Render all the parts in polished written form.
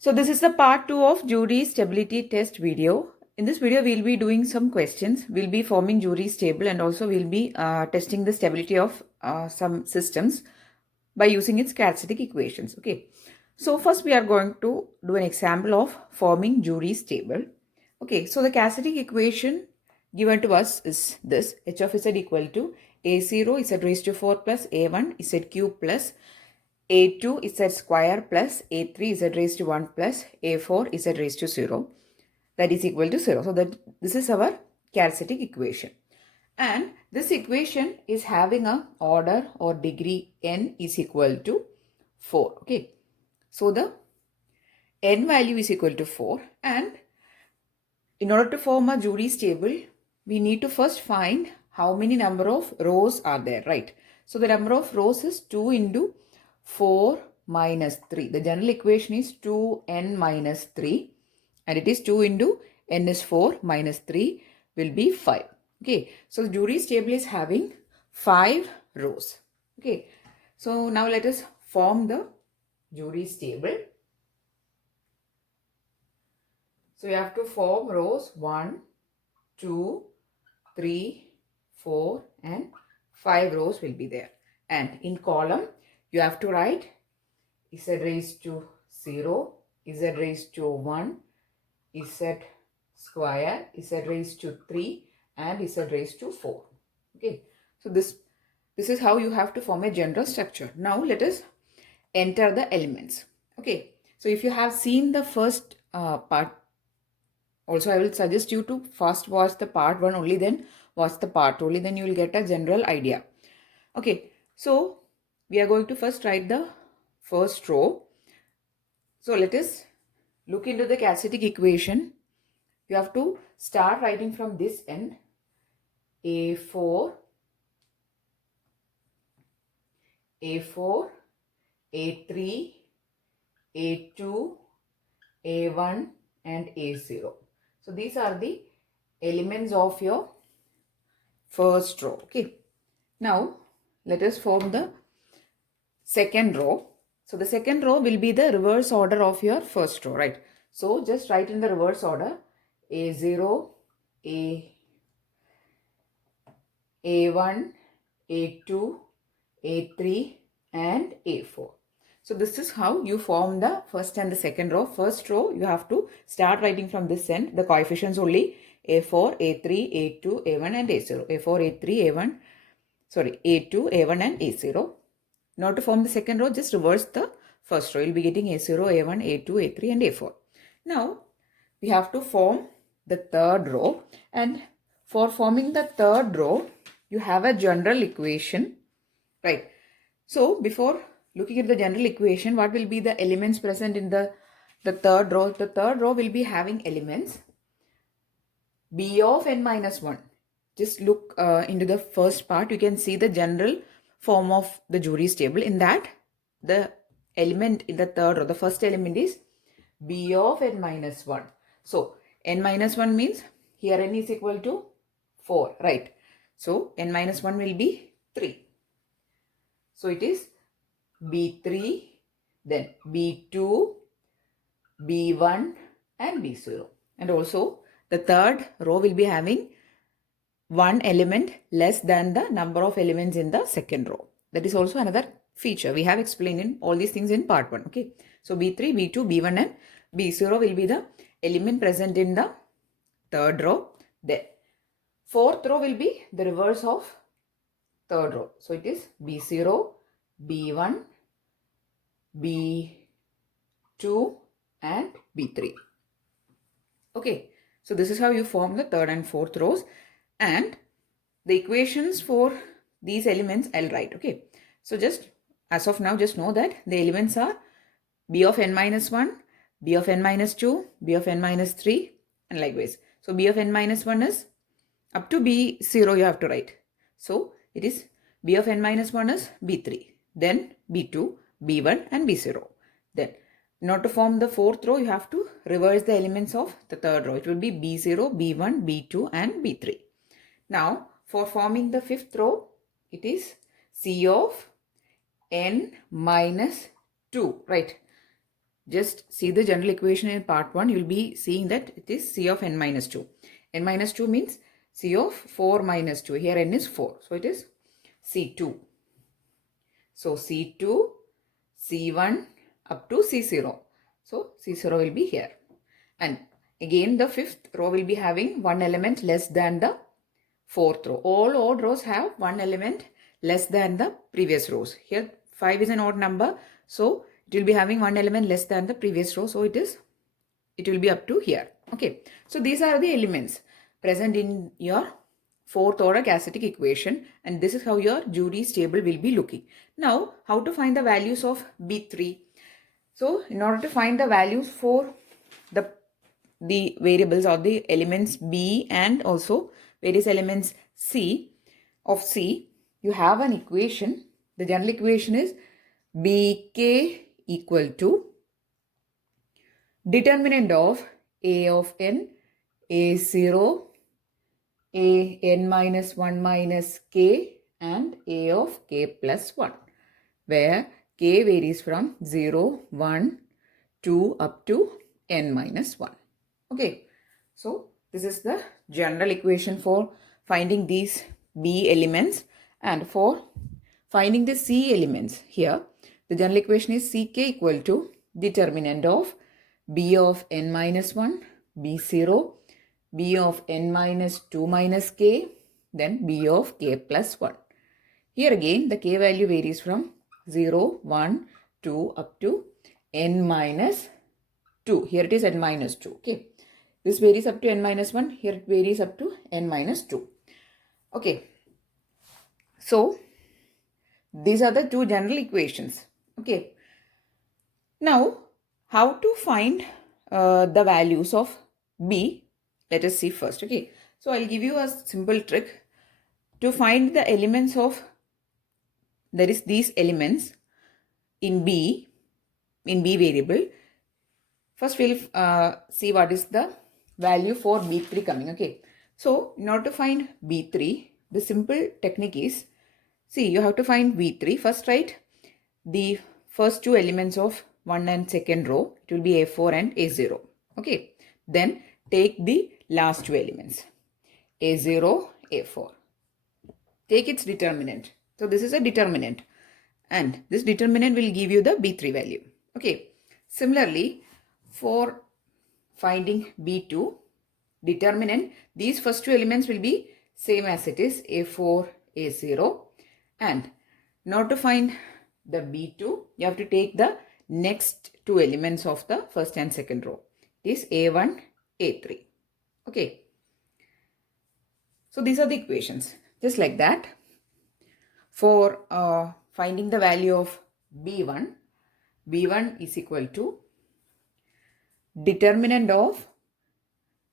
So this is the part 2 of jury stability test video. In this video, we'll be doing some questions. We'll be forming jury's table and also we'll be testing the stability of some systems by using its characteristic equations. Okay. So first we are going to do an example of forming jury's table. Okay. So the characteristic equation given to us is this: h of z equal to a0 z raised to 4 plus a1 z cube plus a2 z square plus a3 z raised to 1 plus a4 z raised to 0, that is equal to 0. So that this is our characteristic equation. And this equation is having a order or degree n is equal to 4. Okay. So the n value is equal to 4, and in order to form a jury's table, we need to first find how many number of rows are there, right? So the number of rows is 2 into 4 minus 3. The general equation is 2n minus 3, and it is 2 into n is 4 minus 3 will be 5. Okay, so the jury's table is having 5 rows. Okay, so now let us form the jury's table. So you have to form rows 1, 2, 3, 4 and 5 rows will be there. And in column, you have to write z raised to 0, z raised to 1, z square, z raised to 3 and z raised to 4. Okay, so this is how you have to form a general structure. Now let us enter the elements. Okay, so if you have seen the first part, also I will suggest you to first watch the part 1 only, then watch the part only, then you will get a general idea. Okay, so we are going to first write the first row. So let us look into the characteristic equation. You have to start writing from this end. A4, A4, A3, A2, A1 and A0. So these are the elements of your first row. Okay. Now let us form the second row. So the second row will be the reverse order of your first row, right? So just write in the reverse order: A0, A1, A2, A3 and A4. So this is how you form the first and the second row. First row, you have to start writing from this end. The coefficients only: A4, A3, A2, A1 and A0. A4, A3, A1, sorry, A2, A1 and A0. Now to form the second row, just reverse the first row. You will be getting A0, A1, A2, A3 and A4. Now we have to form the third row, and for forming the third row, you have a general equation, right? So before looking at the general equation, what will be the elements present in the third row? The third row will be having elements b of n minus 1. Just look into the first part. You can see the general form of the jury's table. In that, the element in the third row, the first element is b of n minus 1. So n minus 1 means here n is equal to 4, right? So n minus 1 will be 3. So it is b3, then b2, b1 and b0. And also the third row will be having one element less than the number of elements in the second row. That is also another feature. We have explained in all these things in part 1. Okay. So b3, b2, b1 and b0 will be the element present in the third row. Then fourth row will be the reverse of third row. So it is b0, b1, b2 and b3. Okay. So this is how you form the third and fourth rows, and the equations for these elements I'll write. Okay. So just as of now, just know that the elements are b of n minus 1, b of n minus 2, b of n minus 3 and likewise. So b of n minus 1 is up to b0 you have to write. So it is b of n minus 1 is b3, then b2, b1 and b0. Then in order to form the fourth row, you have to reverse the elements of the third row. It will be b0, b1, b2 and b3. Now for forming the fifth row, it is c of n minus 2, right? Just see the general equation in part 1. You will be seeing that it is C of n minus 2. N minus 2 means C of 4 minus 2. Here n is 4. So it is C2. So C2, C1 up to C0. So C0 will be here. And again the fifth row will be having one element less than the fourth row. All odd rows have one element less than the previous rows. Here 5 is an odd number. So it will be having one element less than the previous row. So it will be up to here. Okay. So these are the elements present in your fourth order acidic equation, and this is how your Jury's table will be looking. Now, how to find the values of B3? So in order to find the values for the variables or the elements B and also various elements C of C, you have an equation. The general equation is BK equal to determinant of A of n, A0, A n minus 1 minus k and A of k plus 1, where k varies from 0, 1, 2 up to n minus 1. Okay, so this is the general equation for finding these B elements, and for finding the C elements here, the general equation is Ck equal to determinant of B of n minus 1, B0, B of n minus 2 minus k, then B of k plus 1. Here again the k value varies from 0, 1, 2 up to n minus 2. Here it is n minus 2. Okay. This varies up to n minus 1. Here it varies up to n minus 2. Okay. So these are the two general equations. Okay. Now, how to find the values of B? Let us see first. Okay. So I'll give you a simple trick to find the elements of, there is these elements in B variable. First we'll see what is the value for B3 coming. Okay. So in order to find B3, the simple technique is, see, you have to find B3. First write the first two elements of one and second row. It will be A4 and A0. Okay. Then take the last two elements, A0, A4. Take its determinant. So this is a determinant, and this determinant will give you the B3 value. Okay. Similarly, for finding B2 determinant, these first two elements will be same as it is, A4, A0. And in order to find the B2, you have to take the next two elements of the first and second row. It is A1, A3. Okay. So these are the equations. Just like that, for finding the value of B1, B1 is equal to determinant of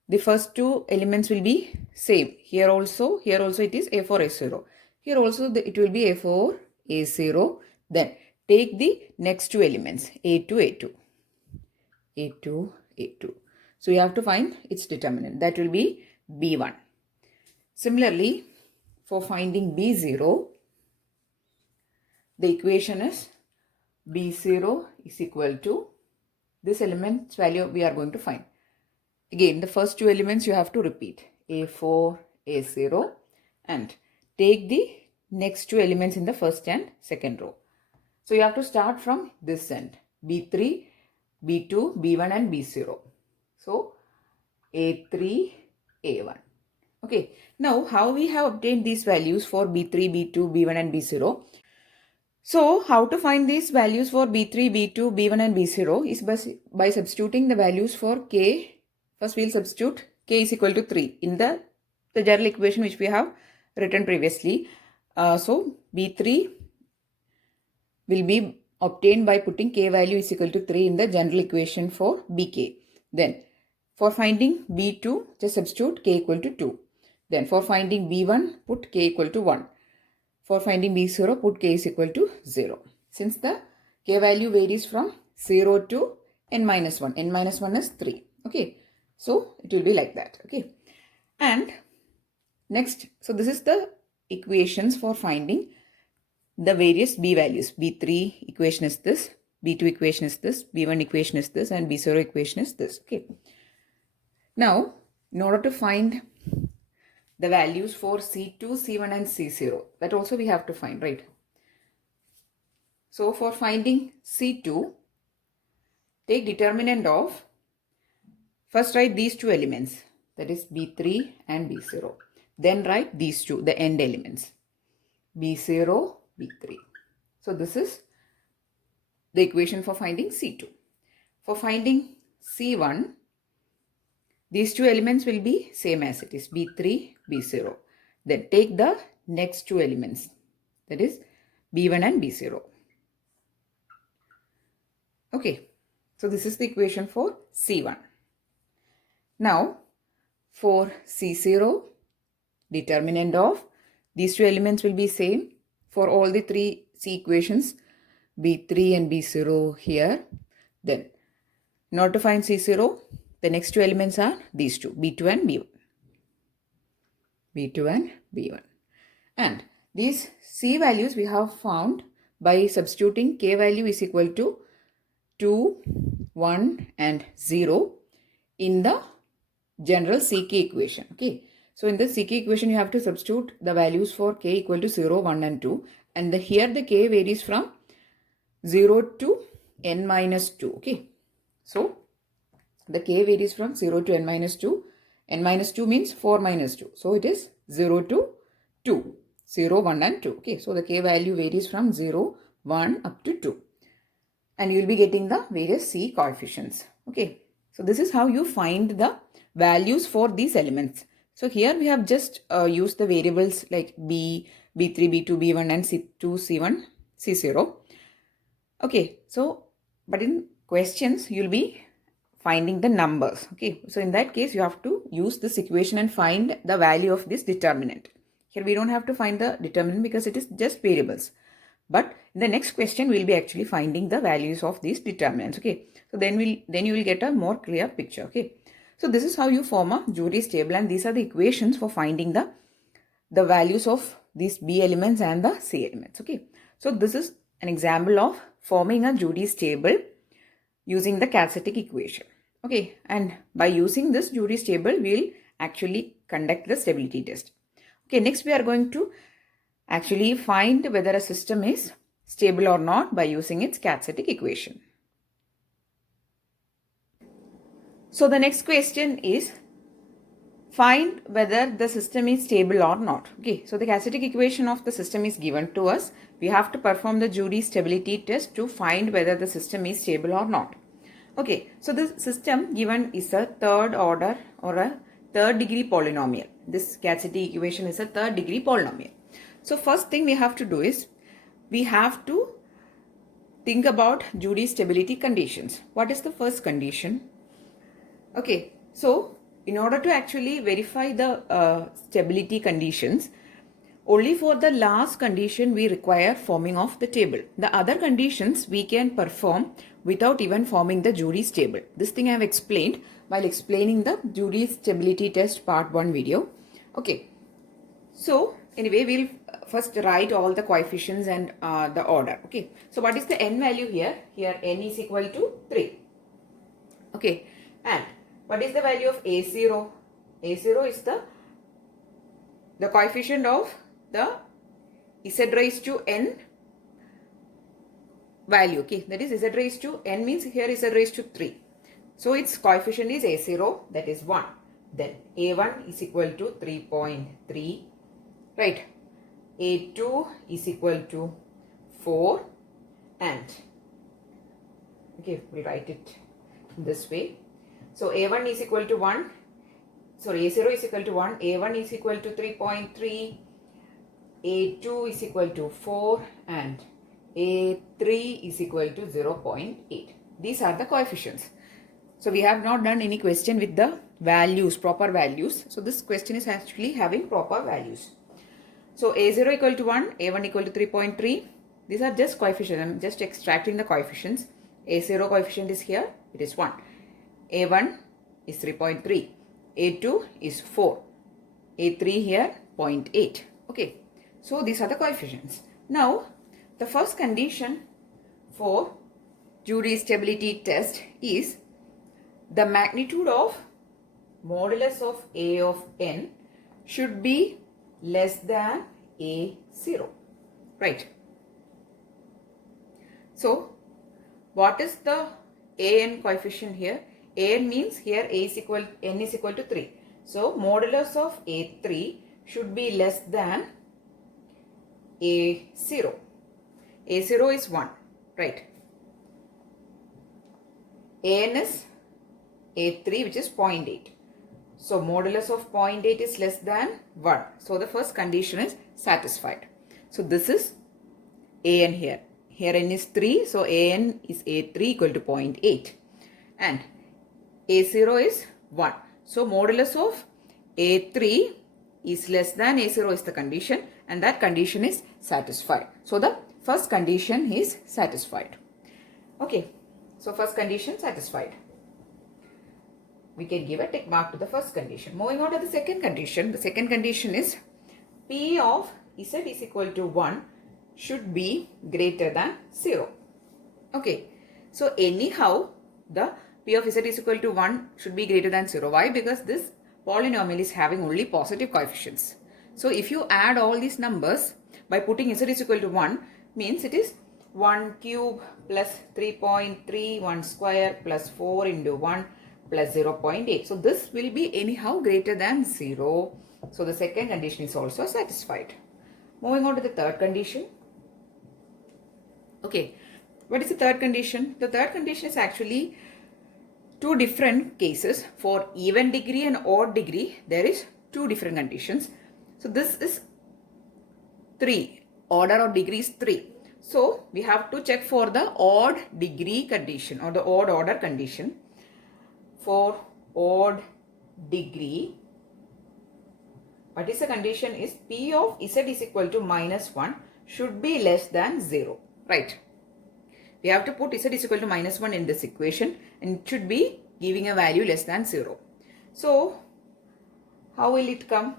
the first two elements will be same. Here also it is A4, A0. Here also it will be A4, A0. Then take the next two elements, A2, A2. A2, A2. So you have to find its determinant. That will be B1. Similarly, for finding B0, the equation is B0 is equal to this element's value we are going to find. Again, the first two elements you have to repeat, A4, A0, and take the next two elements in the first and second row. So you have to start from this end, B3, B2, B1 and B0. So A3, A1. Okay. Now, how we have obtained these values for B3, B2, B1 and B0? So, how to find these values for B3, B2, B1 and B0 is by substituting the values for K. First, we will substitute K is equal to 3 in the general equation which we have written previously. So, B3 will be obtained by putting K value is equal to 3 in the general equation for BK. Then, for finding B2, just substitute K equal to 2. Then, for finding B1, put K equal to 1. For finding B0, put K is equal to 0. Since the K value varies from 0 to n minus 1. n minus 1 is 3. Okay. So, it will be like that. Okay. And next, so this is the equations for finding the various B values. B3 equation is this, B2 equation is this, B1 equation is this, and B0 equation is this. Okay. Now, in order to find the values for C2, C1 and C0, that also we have to find, right? So for finding C2, take determinant of, first write these two elements, that is B3 and B0. Then write these two, the end elements, B0, B3. So this is the equation for finding C2. For finding C1, these two elements will be same as it is, B3, B0. Then take the next two elements, that is B1 and B0. Okay, so this is the equation for C1. Now, for C0, determinant of, these two elements will be same for all the three C equations, B3 and B0 here. Then, in order to find C0, the next two elements are these two, B2 and B1. B2 and B1. And these C values we have found by substituting K value is equal to 2, 1 and 0 in the general CK equation. Okay. So in the CK equation, you have to substitute the values for K equal to 0, 1 and 2. And here the K varies from 0 to n minus 2. Okay. So the K varies from 0 to n minus 2. N minus 2 means 4 minus 2. So it is 0 to 2. 0, 1 and 2. Okay. So the K value varies from 0, 1 up to 2. And you will be getting the various C coefficients. Okay. So this is how you find the values for these elements. So here we have just used the variables like B, B3, B2, B1 and C2, C1, C0. Okay. So, but in questions, you'll be finding the numbers. Okay. So in that case, you have to use this equation and find the value of this determinant. Here we don't have to find the determinant because it is just variables. But in the next question, we'll be actually finding the values of these determinants. Okay. So then you will get a more clear picture. Okay. So this is how you form a Jury's table, and these are the equations for finding the values of these B elements and the C elements. Okay. So this is an example of forming a Jury's table using the Casetic equation. Okay. And by using this Jury's table, we'll actually conduct the stability test. Okay. Next, we are going to actually find whether a system is stable or not by using its Casetic equation. So the next question is find whether the system is stable or not. Okay, so the Casetic equation of the system is given to us. We have to perform the Jury's stability test to find whether the system is stable or not. Okay, so the system given is a third order or a third degree polynomial. This Casetic equation is a third degree polynomial. So first thing we have to do is we have to think about Jury's stability conditions. What is the first condition? Okay, so in order to actually verify the stability conditions, only for the last condition we require forming of the table. The other conditions we can perform without even forming the Jury's table. This thing I have explained while explaining the Jury's Stability Test Part 1 video. Okay, so anyway, we'll first write all the coefficients and the order. Okay, so what is the n value here? Here n is equal to 3. Okay, and what is the value of A0? A0 is the coefficient of the Z raised to n value. Okay, that is Z raised to n means here Z raised to 3. So its coefficient is A0, that is 1. Then A1 is equal to 3.3, right? A2 is equal to 4, and okay, we'll write it this way. So A1 is equal to 1, sorry, A0 is equal to 1, A1 is equal to 3.3, A2 is equal to 4, and A3 is equal to 0.8. These are the coefficients. So we have not done any question with the values, proper values. So this question is actually having proper values. So A0 equal to 1, A1 equal to 3.3. These are just coefficients. I am just extracting the coefficients. A0 coefficient is here, it is 1. A1 is 3.3. A2 is 4. A3 here 0.8. Okay. So these are the coefficients. Now the first condition for jury stability test is the magnitude of modulus of A of n should be less than A0, right? So, what is the an coefficient here? An means here n is equal to 3. So, modulus of A3 should be less than A0. A0 is 1, right? An is A3, which is 0.8. So, modulus of 0.8 is less than 1. So, the first condition is satisfied. So, this is An here. Here n is 3. So, An is A3 equal to 0.8. And A0 is 1. So, modulus of A3 is less than A0 is the condition. And that condition is satisfied. So, the first condition is satisfied. Okay. So, first condition satisfied. We can give a tick mark to the first condition. Moving on to the second condition. The second condition is P of Z is equal to 1 should be greater than 0. Okay. So, anyhow, the P of Z is equal to 1 should be greater than 0. Why? Because this polynomial is having only positive coefficients. So, if you add all these numbers by putting Z is equal to 1, means it is 1 cube plus 3.3, 1 square plus 4 into 1 plus 0.8. So, this will be anyhow greater than 0. So, the second condition is also satisfied. Moving on to the third condition. Okay, what is the third condition? The third condition is actually two different cases. For even degree and odd degree, there is two different conditions. So, this is 3. Order of degree is 3. So, we have to check for the odd degree condition or the odd order condition. For odd degree, what is the condition is P of Z is equal to minus 1 should be less than 0, right? We have to put Z is equal to minus 1 in this equation and it should be giving a value less than 0. So, how will it come?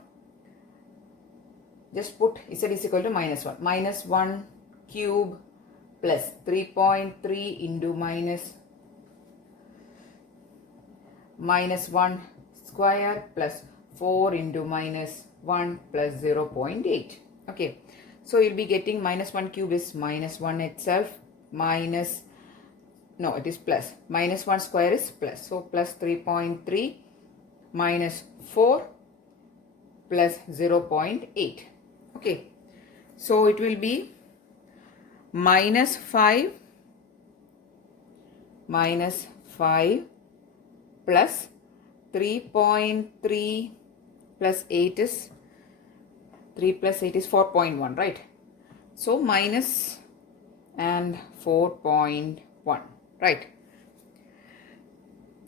Just put Z is equal to minus 1. Minus 1 cube plus 3.3 into minus 1 square plus 4 into minus 1 plus 0.8. Okay. So, you will be getting minus 1 cube is minus 1 itself minus, no, it is plus. Minus 1 square is plus. So, plus 3.3 minus 4 plus 0.8. Okay. So, it will be minus 5 plus 3.3 plus 8 is 3 plus 8 is 4.1, right? So, minus and 4.1, right?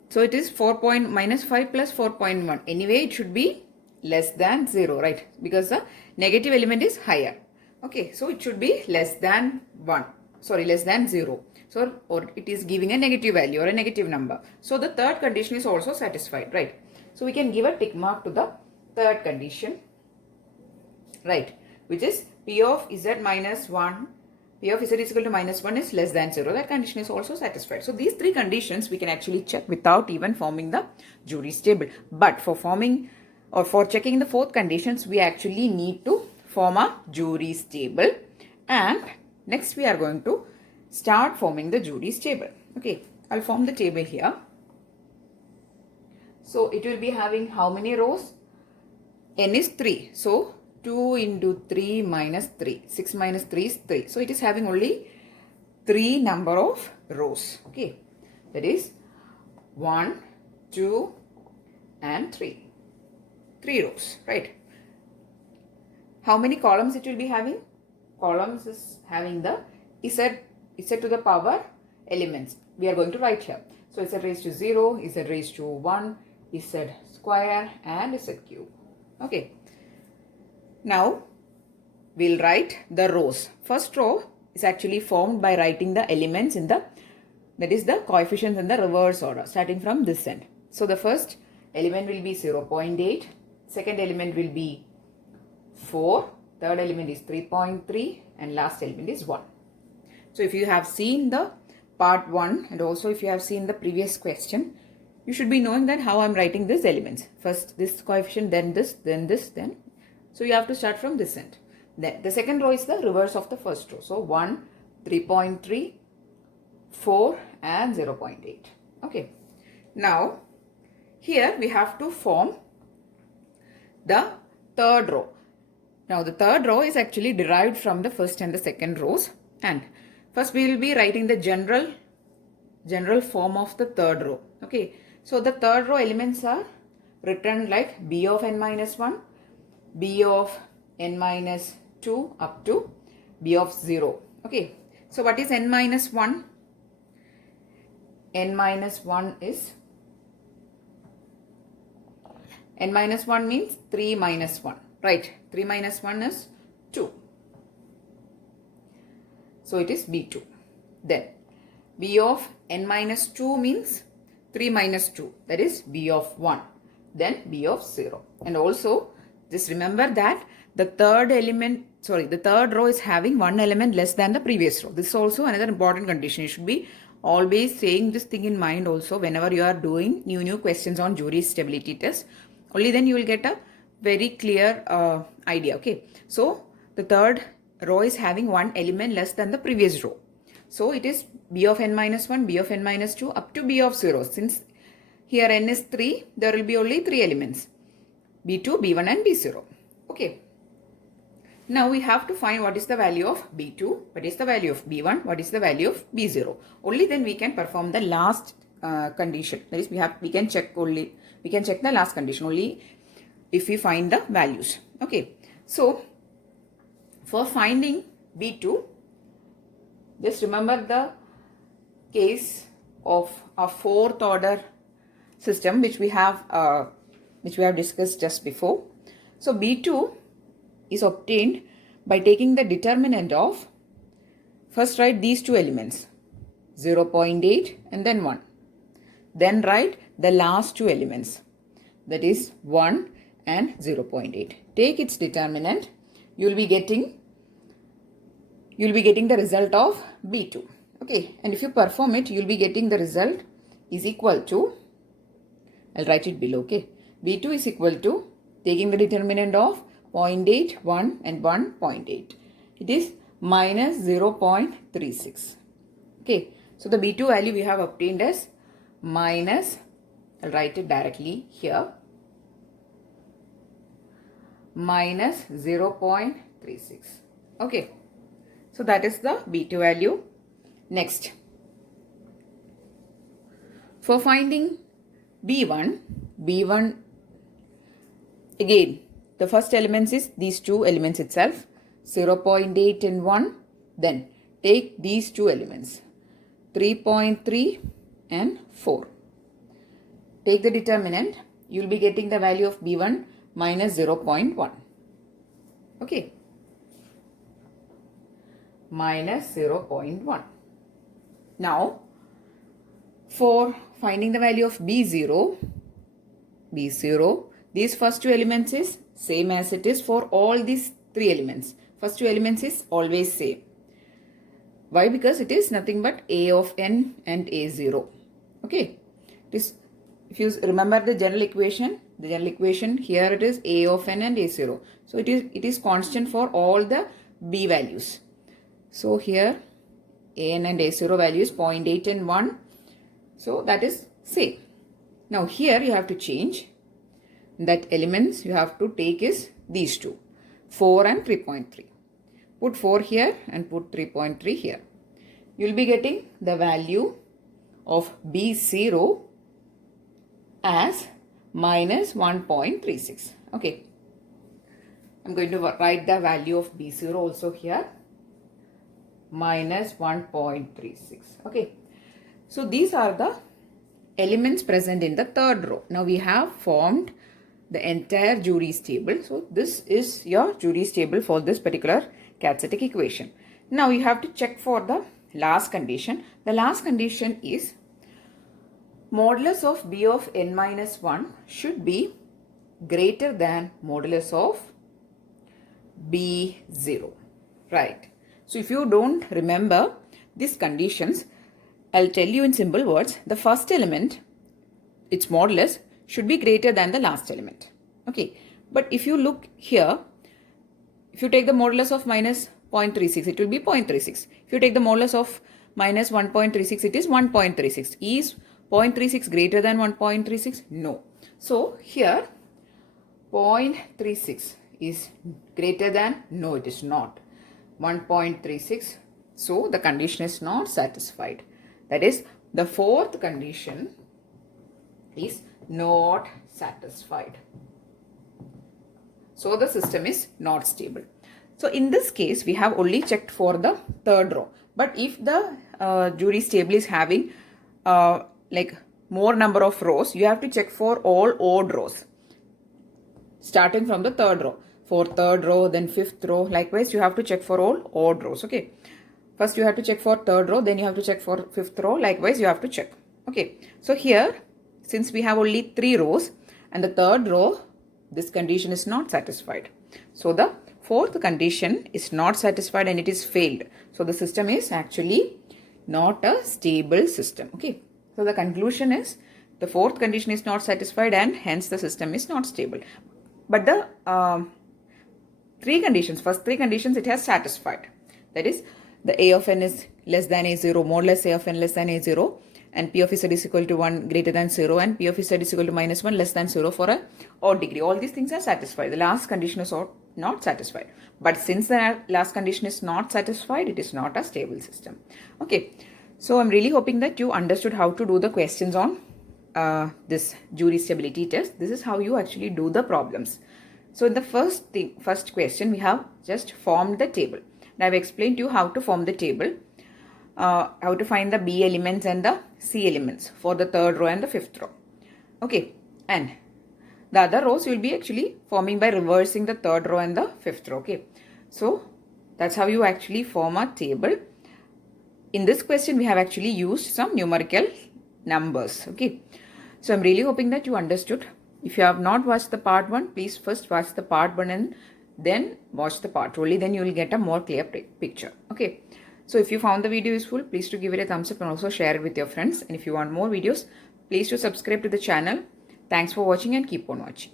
So, it is minus 5 plus 4.1. Anyway, it should be less than 0, right? Because the negative element is higher. Okay, so it should be less than 1. Sorry, less than 0. So, or it is giving a negative value or a negative number. So, the third condition is also satisfied, right? So, we can give a tick mark to the third condition, right? Which is P of Z minus 1, P of Z is equal to minus 1 is less than 0. That condition is also satisfied. So, these three conditions we can actually check without even forming the jury's table. But for forming or for checking the fourth conditions, we actually need to form a jury's table. And next we are going to start forming the jury's table. Okay, I'll form the table here. So, it will be having how many rows? N is 3. So, 2 into 3 minus 3. 6 minus 3 is 3. So, it is having only 3 number of rows. Okay, that is 1, 2 and 3. 3 rows, right? How many columns it will be having? Columns is having the Z to the power elements. We are going to write here. So, Z raised to 0, Z raised to 1, Z square and Z cube. Okay. Now, we will write the rows. First row is actually formed by writing the elements in the, that is the coefficients in the reverse order starting from this end. So, the first element will be 0.8, second element will be 4, third element is 3.3 and last element is 1. So if you have seen the part 1 and also if you have seen the previous question, you should be knowing that how I'm writing these elements. First this coefficient, then this, then this, then. So you have to start from this end. Then the second row is the reverse of the first row. So 1, 3.3, 4 and 0.8. Okay. Now here we have to form the third row. Now the third row is actually derived from the first and the second rows, and first we will be writing the general form of the third row. Okay, so the third row elements are written like b of n minus 1, b of n minus 2 up to b of 0. Okay, so what is n minus 1? N minus 1 is, n minus 1 means 3 minus 1, right? 3 minus 1 is 2. So it is B2. Then B of n minus 2 means 3 minus 2, that is B of 1. Then B of 0. And also just remember that the third row is having one element less than the previous row. This is also another important condition. You should be always saying this thing in mind also whenever you are doing new questions on jury stability test. Only then you will get a very clear idea. Okay, so the third row is having one element less than the previous row. So it is b of n minus 1, b of n minus 2 up to b of 0. Since here n is 3, there will be only 3 elements, b2, b1 and b0. Okay. Now we have to find what is the value of b2, what is the value of b1, what is the value of b0. Only then we can perform the last condition. That is, we can check the last condition only if we find the values. Okay, so for finding b2, just remember the case of a fourth order system which we have discussed just before. So b2 is obtained by taking the determinant of, first write these two elements 0.8 and then 1. Then write the last two elements, that is 1 and 0.8. Take its determinant. You will be getting the result of B2. Okay, and if you perform it, you will be getting the result is equal to, I'll write it below. Okay, B2 is equal to, taking the determinant of 0.8, 1 and 1.8. It is minus 0.36. Okay, so the B2 value we have obtained as minus, I'll write it directly here, minus 0.36. Okay, so that is the B2 value. Next, for finding B1 again, the first elements is these two elements itself, 0.8 and 1. Then take these two elements, 3.3 and 4. Take the determinant. You will be getting the value of B1 minus 0.1. Okay, minus 0.1. Now, for finding the value of B0, these first two elements is same as it is for all these three elements. First two elements is always same. Why? Because it is nothing but A of n and A0. Okay. If you remember the general equation here it is A of n and A0. So it is constant for all the B values. So here an and A0 value is 0.8 and 1. So that is same. Now here you have to change. That elements you have to take is these two, 4 and 3.3. Put 4 here and put 3.3 here. You will be getting the value of B0 as minus 1.36. Okay. I'm going to write the value of B0 also here, minus 1.36. Okay. So these are the elements present in the third row. Now we have formed the entire jury's table. So this is your jury's table for this particular quadratic equation. Now you have to check for the last condition. The last condition is modulus of B of n minus 1 should be greater than modulus of B0. Right. So if you don't remember, these conditions, I'll tell you in simple words, the first element, its modulus, should be greater than the last element. Okay, but if you look here, if you take the modulus of minus 0.36, it will be 0.36. If you take the modulus of minus 1.36, it is 1.36. Is 0.36 greater than 1.36? No. So here 0.36 is greater than? No, it is not. 1.36. So the condition is not satisfied. That is, the fourth condition is not satisfied. So the system is not stable. So in this case, we have only checked for the third row. But if the jury stable is having like more number of rows, you have to check for all odd rows, starting from the third row. For third row, then fifth row. Likewise, you have to check for all odd rows. Okay. First, you have to check for third row, then you have to check for fifth row. Likewise, you have to check. Okay. So here, since we have only 3 rows and the third row, this condition is not satisfied. So the fourth condition is not satisfied and it is failed. So the system is actually not a stable system. Okay. So the conclusion is the fourth condition is not satisfied and hence the system is not stable. But the first three conditions it has satisfied. That is, the A of n is less than A0, modulus A of n less than A0, and P of Z is equal to 1 greater than 0, and P of Z is equal to minus 1 less than 0 for a odd degree. All these things are satisfied. The last condition is not satisfied. But since the last condition is not satisfied, it is not a stable system. Okay. So I'm really hoping that you understood how to do the questions on this jury stability test. This is how you actually do the problems. So in the first question, we have just formed the table. And I've explained to you how to form the table, how to find the B elements and the C elements for the third row and the fifth row. Okay, and the other rows you will be actually forming by reversing the third row and the fifth row. Okay, so that's how you actually form a table. In this question, we have actually used some numerical numbers. Okay, so I'm really hoping that you understood. If you have not watched the part 1, please first watch the part 1 and then watch the part 2. Only then you will get a more clear picture. Okay, so if you found the video useful, please do give it a thumbs up and also share it with your friends. And if you want more videos, please do subscribe to the channel. Thanks for watching and keep on watching.